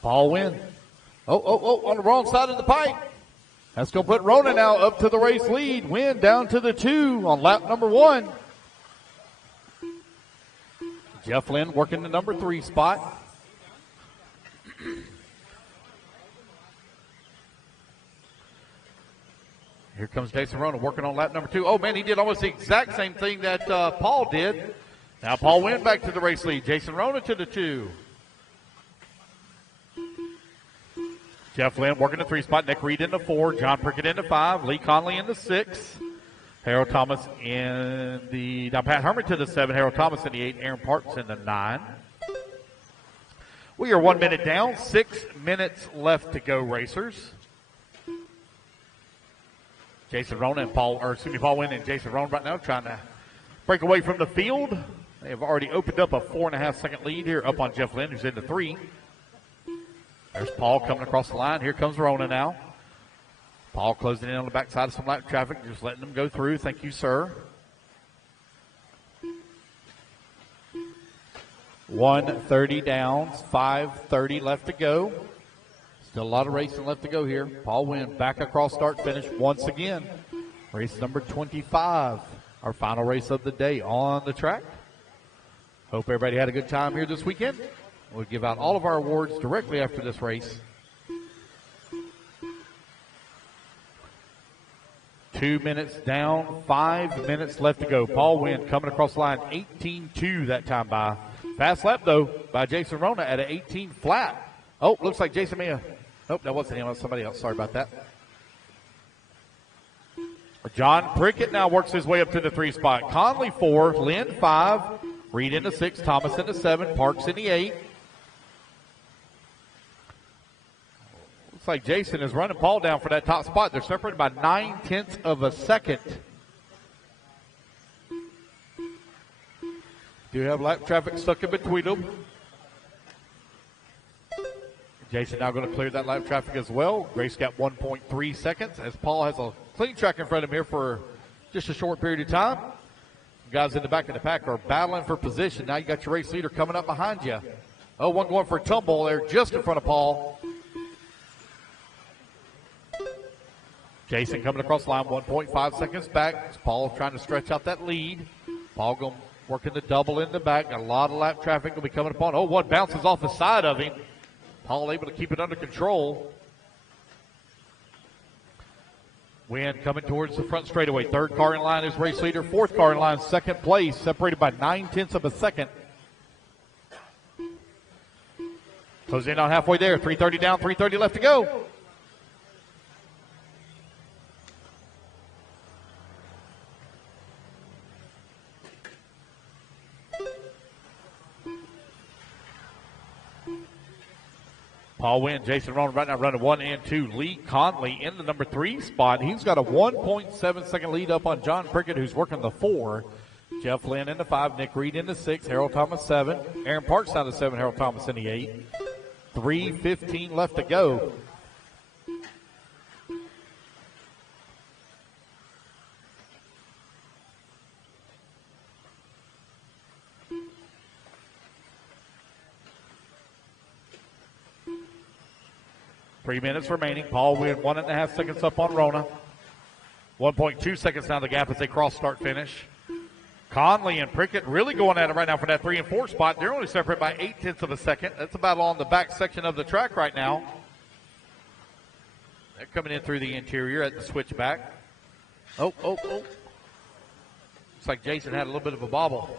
Paul Wynn. On the wrong side of the pipe. That's going to put Rona now up to the race lead. Wynn down to the 2 on lap number 1. Jeff Lynn working the number 3 spot. Here comes Jason Rona working on lap number 2. Oh, man, he did almost the exact same thing that Paul did. Now Paul Wynn back to the race lead. Jason Rona to the 2. Jeff Lynn working the 3 spot. Nick Reed in the 4. John Prickett in the 5. Lee Conley in the 6. Harold Thomas in the... Now Pat Herman to the 7. Harold Thomas in the 8. Aaron Parks in the 9. We are 1 minute down. 6 minutes left to go, racers. Jason Rona and Paul Wynn and Jason Rona right now trying to break away from the field. They have already opened up a 4.5 second lead here up on Jeff Lynn, who's in the 3. There's Paul coming across the line. Here comes Rona now. Paul closing in on the backside of some lap traffic, just letting them go through. Thank you, sir. 1:30 down, 5:30 left to go. Still a lot of racing left to go here. Paul Wynn back across start finish once again. Race number 25, our final race of the day on the track. Hope everybody had a good time here this weekend. We'll give out all of our awards directly after this race. 2 minutes down, 5 minutes left to go. Paul Wynn coming across the line, 18.2 that time by. Fast lap, though, by Jason Rona at an 18 flat. Oh, looks like Jason may have. Nope, that wasn't him. That was somebody else. Sorry about that. John Prickett now works his way up to the 3 spot. Conley 4, Lynn 5, Reed in the 6, Thomas in the 7, Parks in the 8. Looks like Jason is running Paul down for that top spot. They're separated by 9/10 of a second. Do have lap traffic stuck in between them. Jason now going to clear that lap traffic as well. Race got 1.3 seconds as Paul has a clean track in front of him here for just a short period of time. Guys in the back of the pack are battling for position. Now you got your race leader coming up behind you. Oh, one going for a tumble there just in front of Paul. Jason coming across the line, 1.5 seconds back. Paul trying to stretch out that lead. Paul going working the double in the back. Got a lot of lap traffic will be coming upon. Oh, one bounces off the side of him. Paul able to keep it under control. Wynn coming towards the front straightaway. 3rd car in line is race leader. 4th car in line, 2nd place, separated by 9/10 of a second. Closing in on halfway there. 3:30 down, 3:30 left to go. Paul Wynn, Jason Rona right now running 1 and 2. Lee Conley in the number 3 spot. He's got a 1.7 second lead up on John Prickett, who's working the 4. Jeff Lynn in the 5. Nick Reed in the 6. Harold Thomas 7. Aaron Parks down to 7. Harold Thomas in the 8. 3:15 left to go. Three minutes remaining. Paul Wynn 1.5 seconds up on Rona. 1.2 seconds now the gap as they cross start finish. Conley and Prickett really going at it right now for that 3 and 4 spot. They're only separated by 0.8 of a second. That's about on the back section of the track right now. They're coming in through the interior at the switchback. Oh. Looks like Jason had a little bit of a bobble.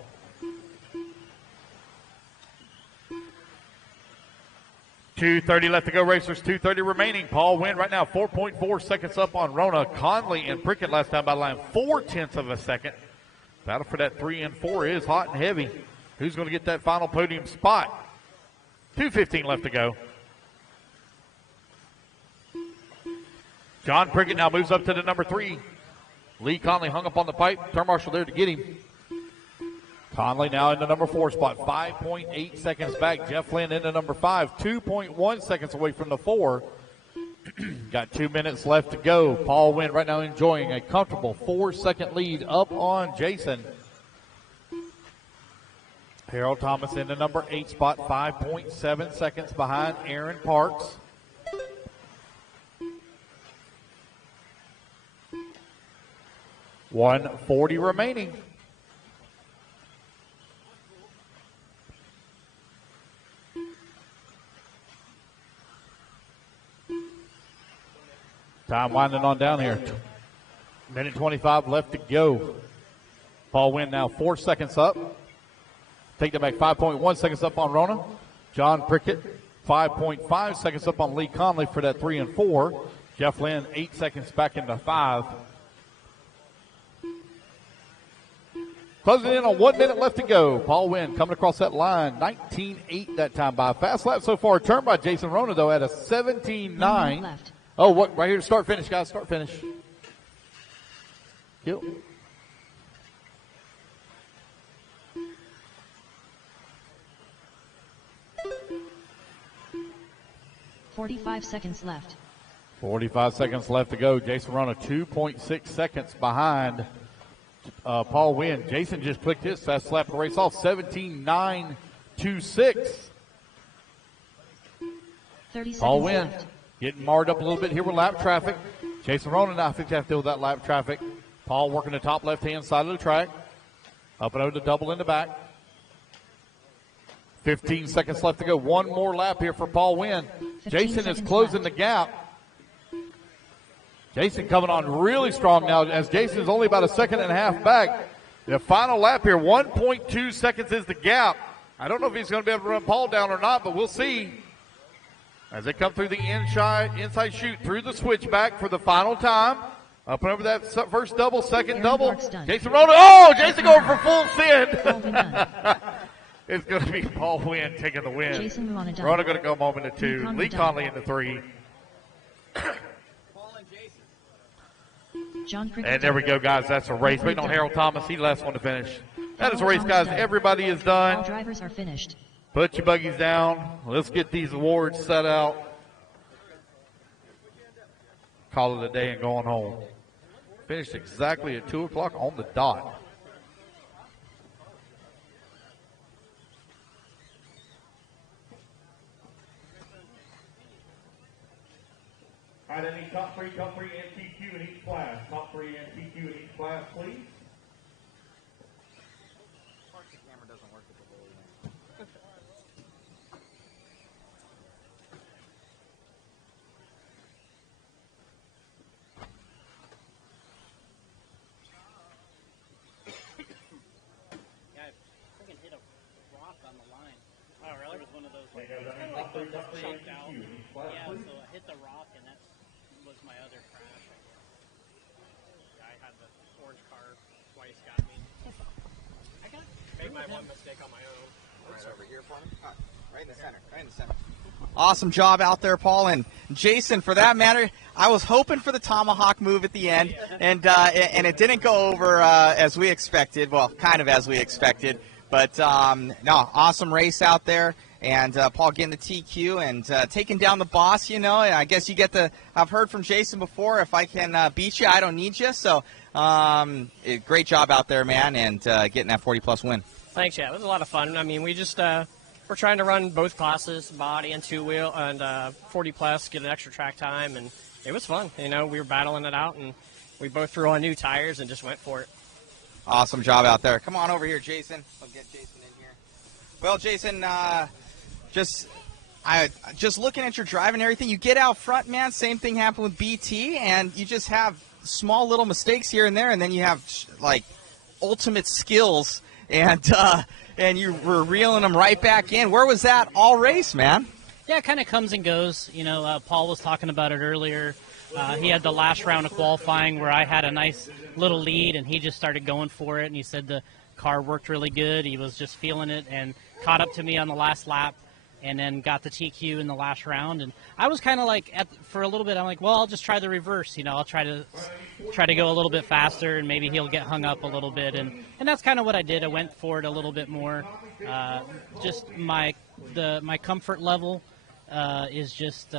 .230 left to go, racers. 2:30 remaining. Paul Wynn right now 4.4 seconds up on Rona. Conley and Prickett last time by the line 0.4 of a second. Battle for that 3 and 4 is hot and heavy. Who's going to get that final podium spot? 2:15 left to go. John Prickett now moves up to the number 3. Lee Conley hung up on the pipe. Turn marshal there to get him. Conley now in the number 4 spot, 5.8 seconds back. Jeff Lynn in the number 5, 2.1 seconds away from the 4. Got 2 minutes left to go. Paul Wynn right now enjoying a comfortable 4-second lead up on Jason. Harold Thomas in the number 8 spot, 5.7 seconds behind Aaron Parks. .140 remaining. Time winding on down here. Minute 25 left to go. Paul Wynn now 4 seconds up. Take that back, 5.1 seconds up on Rona. John Prickett, 5.5 seconds up on Lee Conley for that 3 and 4. Jeff Lynn, 8 seconds back into 5. Closing in on 1 minute left to go. Paul Wynn coming across that line, 19.8 that time by. Fast lap so far, turned by Jason Rona, though, at a 17.9. Oh, what? Right here, start finish, guys. Start finish. Yep. .45 seconds left. 45 seconds left to go. Jason Rona 2.6 seconds behind Paul Wynn. Jason just clicked his fast lap to race off, 17.926. 30 seconds Paul Wynn left. getting marred up a little bit here with lap traffic. Jason Rona now, I think, have to deal with that lap traffic. Paul working the top left-hand side of the track. Up and over the double in the back. 15 seconds left to go. One more lap here for Paul Wynn. Jason is closing the gap. Jason coming on really strong now, as Jason's only about a second and a half back. The final lap here, 1.2 seconds is the gap. I don't know if he's going to be able to run Paul down or not, but we'll see. As they come through the inside chute, through the switchback for the final time. Up and over that first double, second double. Jason Rona, Jason going for full send. It's going to be Paul Wynn taking the win. Jason Rona going to go home in the 2. Lee Conley in the 3. And there we go, guys. That's a race. Waiting on Harold Thomas. He last one to finish. That is a race, guys. Everybody is done. All drivers are finished. Put your buggies down. Let's get these awards set out. Call it a day and going home. Finished exactly at 2 o'clock on the dot. All right, I need top three NTQ in each class. Top 3 NTQ in each class, please. Hit the rock, and that was my other crash. I had the orange car twice got me. I made my one mistake on my own. Looks over here for me. Right in the center. Right in the center. Awesome job out there, Paul, and Jason. For that matter, I was hoping for the tomahawk move at the end, and it didn't go over as we expected. Well, kind of as we expected, but no, awesome race out there. And Paul getting the TQ and taking down the boss, you know. I guess you get the – I've heard from Jason before, if I can beat you, I don't need you. So great job out there, man, and getting that 40-plus win. Thanks, yeah. It was a lot of fun. I mean, we just we're trying to run both classes, body and two-wheel, and 40-plus, get an extra track time. And it was fun. You know, we were battling it out, and we both threw on new tires and just went for it. Awesome job out there. Come on over here, Jason. I'll get Jason in here. Well, Jason, just looking at your drive and everything, you get out front, man. Same thing happened with BT, and you just have small little mistakes here and there, and then you have like ultimate skills, and you were reeling them right back in. Where was that all race, man? Yeah, it kind of comes and goes. Paul was talking about it earlier. He had the last round of qualifying where I had a nice little lead, and he just started going for it, and he said the car worked really good. He was just feeling it and caught up to me on the last lap, and then got the TQ in the last round. And I was kind of like, for a little bit, I'm like, well, I'll just try the reverse. I'll try to go a little bit faster, and maybe he'll get hung up a little bit. And that's kind of what I did. I went for it a little bit more. Just my comfort level is just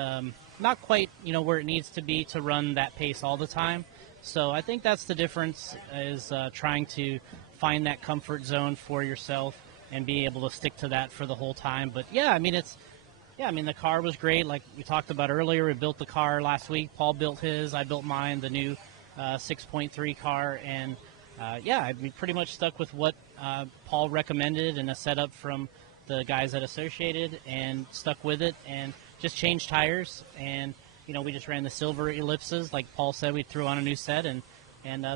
not quite, where it needs to be to run that pace all the time. So I think that's the difference, is trying to find that comfort zone for yourself and be able to stick to that for the whole time. But the car was great. Like we talked about earlier, we built the car last week. Paul built his, I built mine, the new 6.3 car. And I pretty much stuck with what Paul recommended and a setup from the guys at Associated, and stuck with it and just changed tires. And, we just ran the silver ellipses. Like Paul said, we threw on a new set, and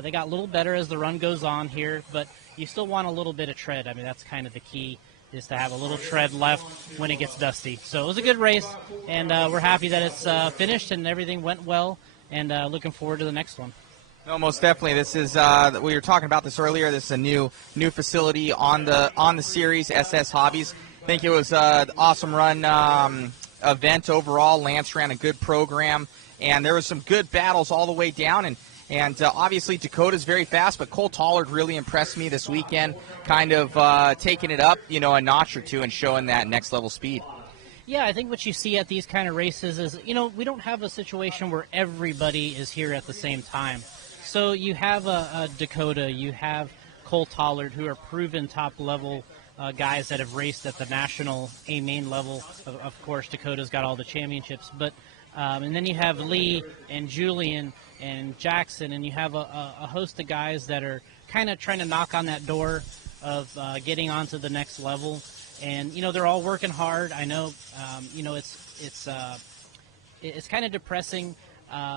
they got a little better as the run goes on here, but you still want a little bit of tread. I mean, that's kind of the key, is to have a little tread left when it gets dusty. So it was a good race, and we're happy that it's finished and everything went well, and looking forward to the next one. No, most definitely. This is we were talking about this earlier. This is a new facility on the series, SS Hobbies. I think it was an awesome run event overall. Lance ran a good program, and there was some good battles all the way down. And obviously Dakota's very fast, but Cole Tollard really impressed me this weekend, kind of taking it up, a notch or two and showing that next level speed. Yeah, I think what you see at these kind of races is, we don't have a situation where everybody is here at the same time. So you have a Dakota, you have Cole Tollard, who are proven top-level guys that have raced at the national A-main level. Of course, Dakota's got all the championships. But and then you have Lee and Julian and Jackson, and you have a host of guys that are kind of trying to knock on that door of getting onto the next level. And, they're all working hard. I know, it's kind of depressing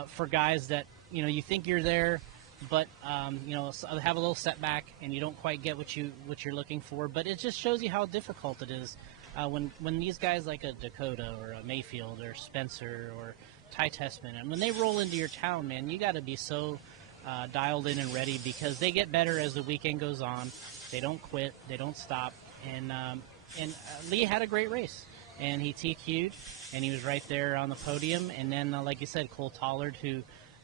for guys that, you think you're there, but have a little setback and you don't quite get what you're looking for. But it just shows you how difficult it is when these guys like a Dakota or a Mayfield or Spencer or Ty Tessman, and when they roll into your town, man, you got to be so dialed in and ready, because they get better as the weekend goes on. They don't quit, they don't stop, and Lee had a great race, and he TQ'd, and he was right there on the podium. And then, like you said, Cole Tollard, who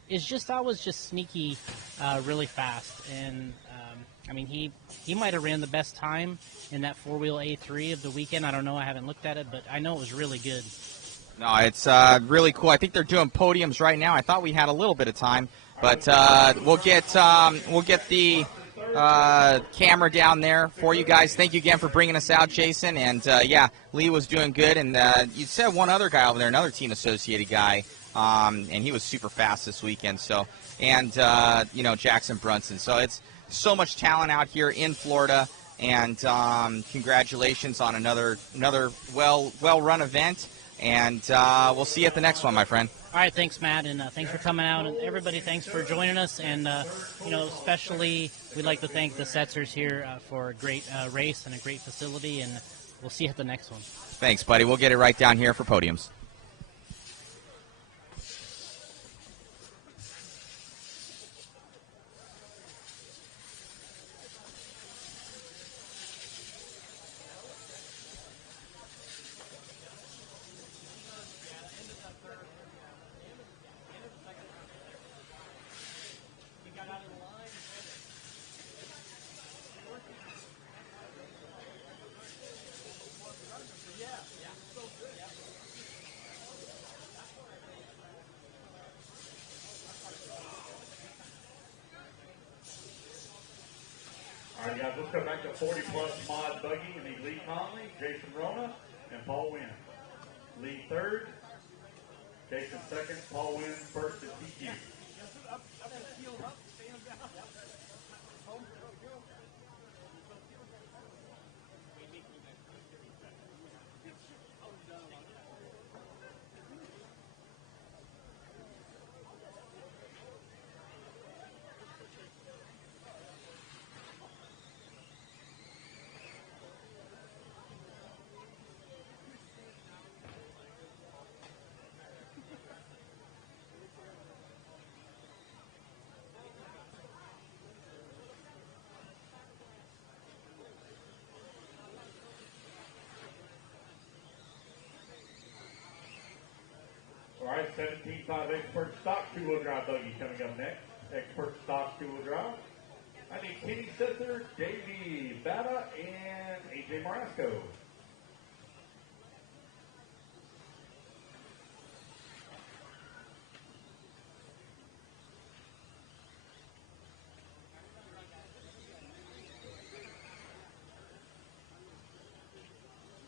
is just always just sneaky, really fast. And he might have ran the best time in that four-wheel A3 of the weekend. I don't know, I haven't looked at it, but I know it was really good. No, it's really cool. I think they're doing podiums right now. I thought we had a little bit of time, but we'll get the camera down there for you guys. Thank you again for bringing us out, Jason. And Lee was doing good, and you said one other guy over there, another team associated guy, and he was super fast this weekend. So, and Jackson Brunson. So it's so much talent out here in Florida, and congratulations on another well-run event. And we'll see you at the next one, my friend. All right, thanks, Matt, and thanks for coming out. And everybody, thanks for joining us. And, especially we'd like to thank the Setzers here for a great race and a great facility. And we'll see you at the next one. Thanks, buddy. We'll get it right down here for podiums. All right, guys, let's go back to 40-plus mod buggy. We need Lee Conley, Jason Rona, and Paul Wynn. Lee third, Jason second, Paul Wynn first at TQ. right, 17.5 expert stock two-wheel drive buggy coming up next. Expert stock two-wheel drive. I need Kenny Sisser, JV Bata, and AJ Marasco.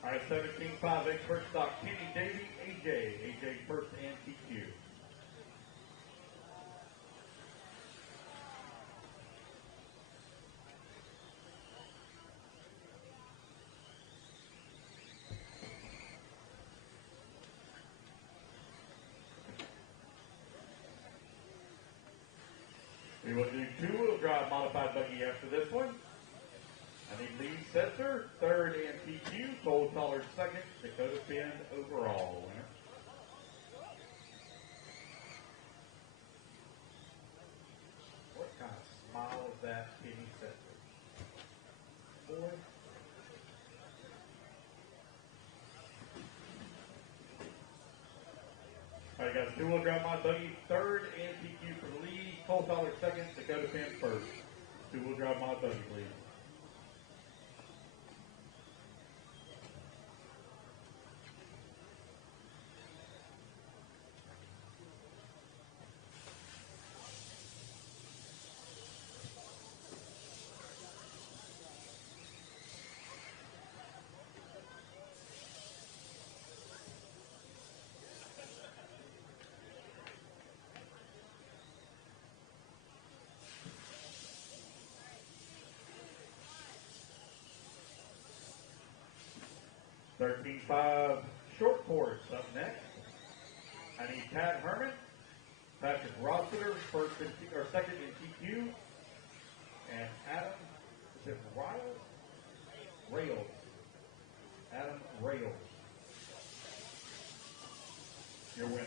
All right, 17.5 expert stock, Kenny, Davey, AJ first and TQ. We will do two-wheel drive modified buggy after this one. I need Lee Setzer, third and TQ, Cole Toller second, Dakota Finn overall winner. What kind of smile is that, Kenny Setzer? Boy. All right, guys, two-wheel drive mod buggy, third and TQ for the lead, Cole Toller second, Dakota Finn first. Two-wheel drive mod buggy, please. $13.5 short course up next. I need Pat Herman, Patrick Rossiter, second in TQ, and Adam, is it Rails? Adam Rails, your winner.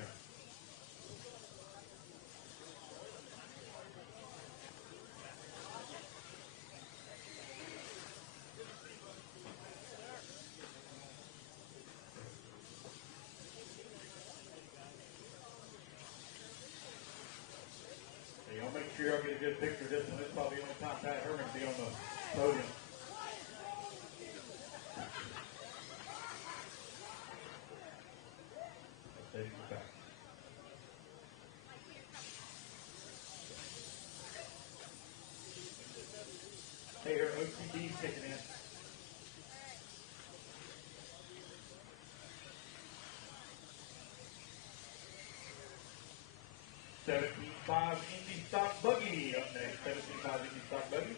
I'll make sure y'all get a good picture of this one. This is probably the only time Pat Herman will be on the podium. Let's take it back. Hey, here, OCD's kicking in. $17.5 Indy stock buggy up next. $17.5 Indy stock buggy.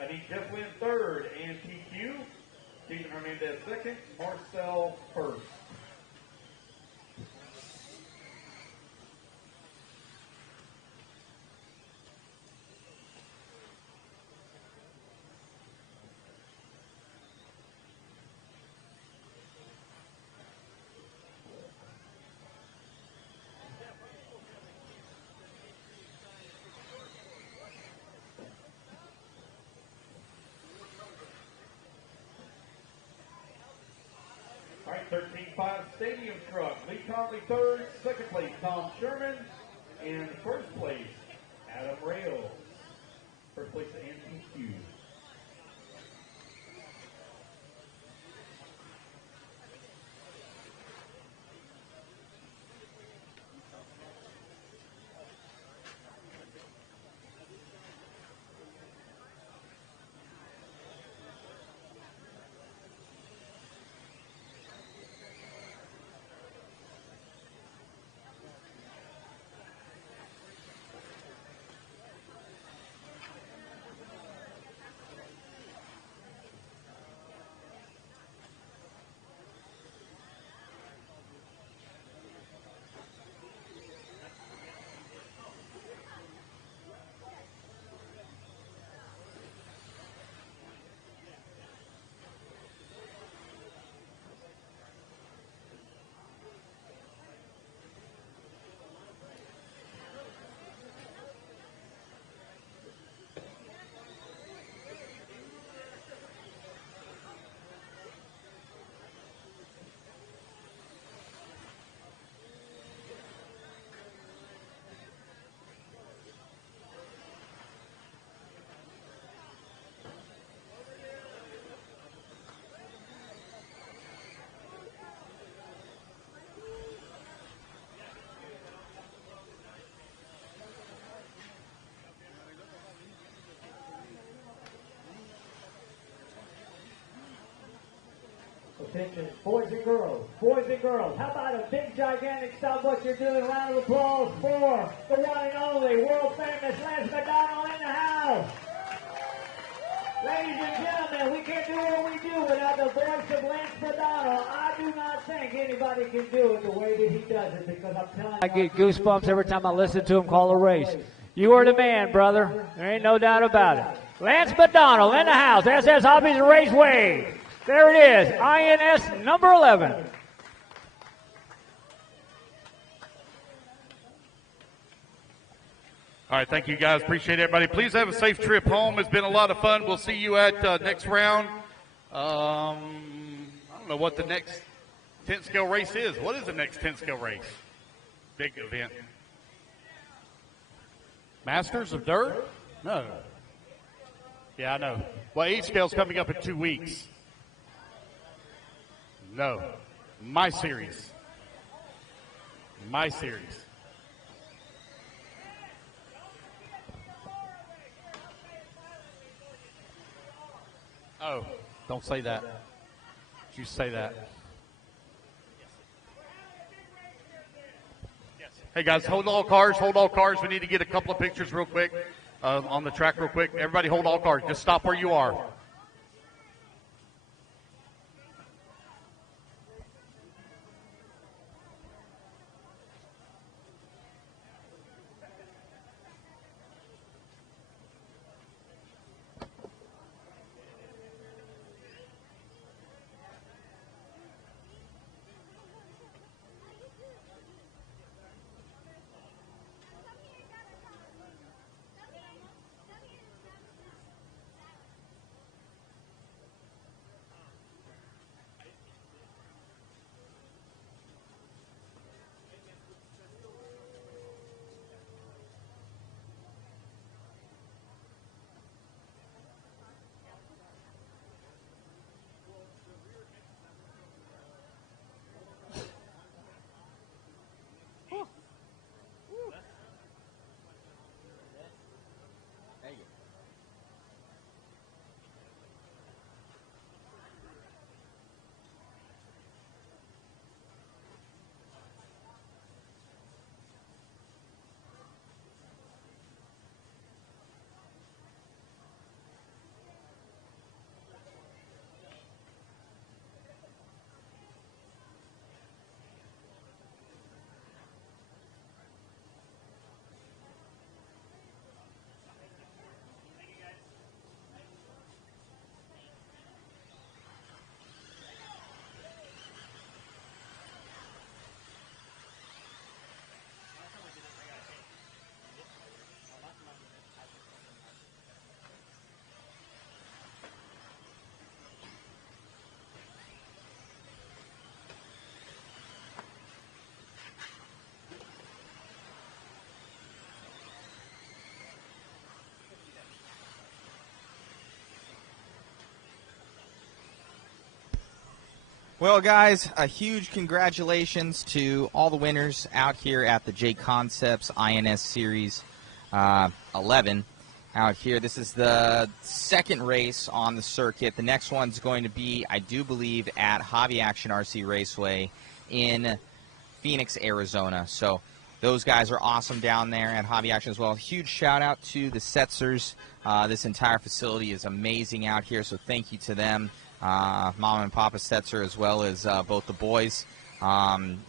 I need Jeff Lynn third and TQ. Stephen Hernandez second. Marcel first. All right, 13.5 stadium truck. Lee Conley third, second place Tom Sherman, and first place Adam Rails. First place and TQ. Attention, boys and girls, how about a big, gigantic stop what you're doing? Round of applause for the one and only world famous Lance MacDonald in the house. Ladies and gentlemen, we can't do what we do without the voice of Lance MacDonald. I do not think anybody can do it the way that he does it, because I'm telling you, I get goosebumps every time I listen to him call a race. You are the man, brother. There ain't no doubt about it. Lance MacDonald in the house. SS Hobbies and Raceway. There it is, INS number 11. All right, thank you guys. Appreciate everybody. Please have a safe trip home. It's been a lot of fun. We'll see you at next round. I don't know what the next 10 scale race is. What is the next 10 scale race? Big event. Masters of Dirt? No. Yeah, I know. Well, 8 scale's coming up in 2 weeks. No. My series. My series. Oh, don't say that. You say that. Hey guys, hold all cars, hold all cars. We need to get a couple of pictures real quick on the track real quick. Everybody hold all cars. Just stop where you are. Well, guys, a huge congratulations to all the winners out here at the JConcepts INS Series 11 out here. This is the second race on the circuit. The next one's going to be, I do believe, at Hobby Action RC Raceway in Phoenix, Arizona. So those guys are awesome down there at Hobby Action as well. Huge shout out to the Setzers. This entire facility is amazing out here, so thank you to them. Mom and Papa Setzer, as well as both the boys.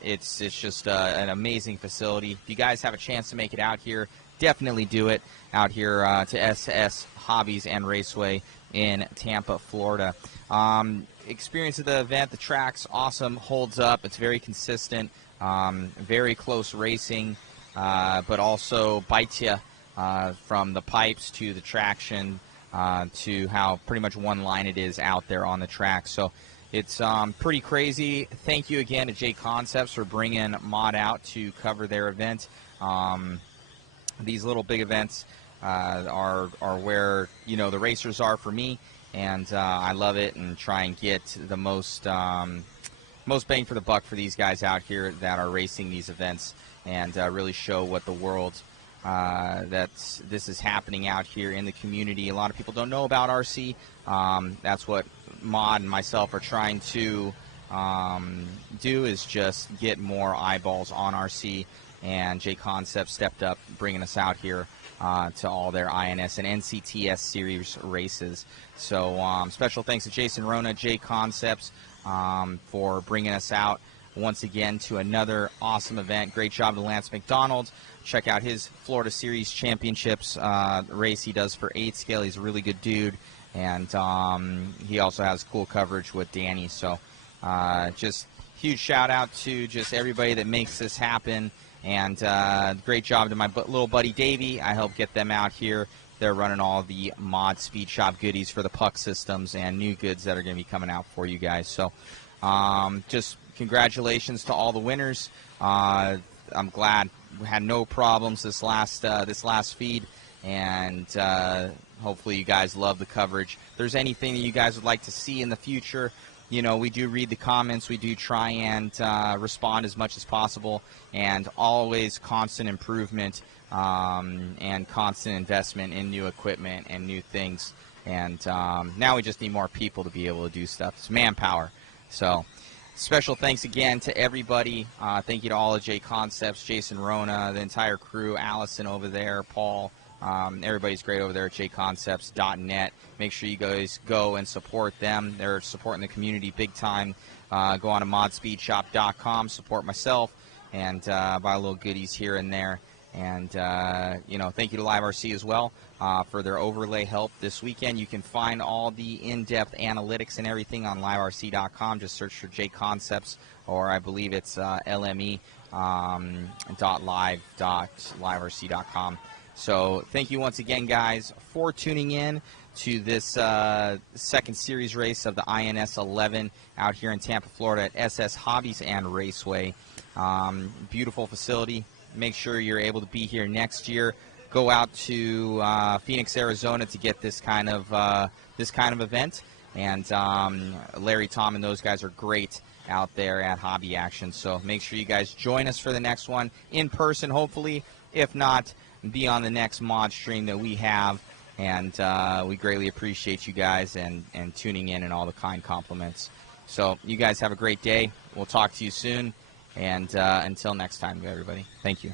It's just an amazing facility. If you guys have a chance to make it out here, definitely do it out here to SS Hobbies and Raceway in Tampa, Florida. Experience of the event, the track's awesome, holds up. It's very consistent, very close racing, but also bites you from the pipes to the traction. To how pretty much one line it is out there on the track. So it's pretty crazy. Thank you again to JConcepts for bringing Mod out to cover their event. These little big events are where, you know, the racers are for me, and I love it and try and get the most bang for the buck for these guys out here that are racing these events, and really show what the world this is happening out here in the community. A lot of people don't know about RC. That's what Mod and myself are trying to do is just get more eyeballs on RC, and JConcepts stepped up, bringing us out here to all their INS and NCTS series races. So special thanks to Jason Rona, JConcepts, for bringing us out once again to another awesome event. Great job to Lance MacDonald. Check out his Florida Series Championships race he does for 8 scale. He's a really good dude, and he also has cool coverage with Danny. So just huge shout out to just everybody that makes this happen, and great job to my little buddy Davey. I helped get them out here. They're running all the mod speed shop goodies for the puck systems and new goods that are going to be coming out for you guys. So just congratulations to all the winners. I'm glad we had no problems this last feed, and hopefully you guys love the coverage. If there's anything that you guys would like to see in the future, you know, we do read the comments. We do try and respond as much as possible, and always constant improvement and constant investment in new equipment and new things. And now we just need more people to be able to do stuff. It's manpower. So special thanks again to everybody. Thank you to all of JConcepts, Jason Rona, the entire crew, Allison over there, Paul. Everybody's great over there at jconcepts.net. Make sure you guys go and support them. They're supporting the community big time. Go on to modspeedshop.com, support myself, and buy little goodies here and there. And, you know, thank you to LiveRC as well for their overlay help this weekend. You can find all the in-depth analytics and everything on liverc.com. Just search for JConcepts, or I believe it's LME.live.liverc.com. So thank you once again, guys, for tuning in to this second series race of the INS11 out here in Tampa, Florida at SS Hobbies and Raceway. Beautiful facility. Make sure you're able to be here next year. Go out to Phoenix, Arizona to get this kind of event. And Larry, Tom, and those guys are great out there at Hobby Action. So make sure you guys join us for the next one in person, hopefully. If not, be on the next mod stream that we have. And we greatly appreciate you guys and tuning in and all the kind compliments. So you guys have a great day. We'll talk to you soon. And until next time, everybody, thank you.